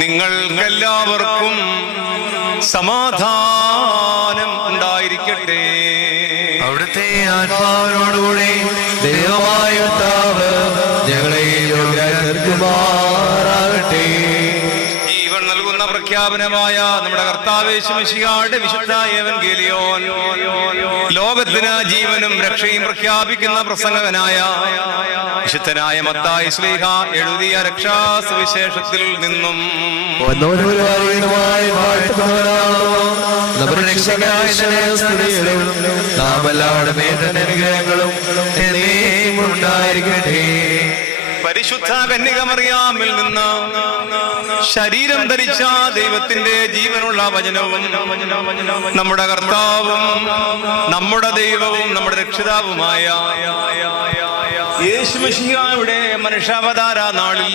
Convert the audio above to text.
നിങ്ങൾക്കെല്ലാവർക്കും സമാധാനം ഉണ്ടായിരിക്കട്ടെ. അവിടുത്തെ ആത്മാവിനോടുകൂടി ദൈവമായ കർത്താവ് ഞങ്ങളെ യോഗ്യരാക്കുമാറാകട്ടെ. ജീവൻ നൽകുന്ന പ്രഖ്യാപനമായ നമ്മുടെ കർത്താവ് യേശു മിശിഹായുടെ വിശുദ്ധ എവൻഗേലിയോൻ, ലോകത്തിന് ജീവനും രക്ഷയും പ്രഖ്യാപിക്കുന്ന പ്രസംഗകനായ വിശുദ്ധനായ മത്തായി ശ്ലീഹ എഴുതിയ രക്ഷാസുവിശേഷത്തിൽ നിന്നും പരിശുദ്ധ കന്യകമറിയാമിൽ നിന്ന് ശരീരം ധരിച്ച ദൈവത്തിന്റെ ജീവനുള്ള വചനവും നമ്മുടെ കർത്താവും നമ്മുടെ ദൈവവും നമ്മുടെ രക്ഷിതാവുമായ യേശു മിശിഹായുടെ മനുഷ്യാവതാര നാളിൽ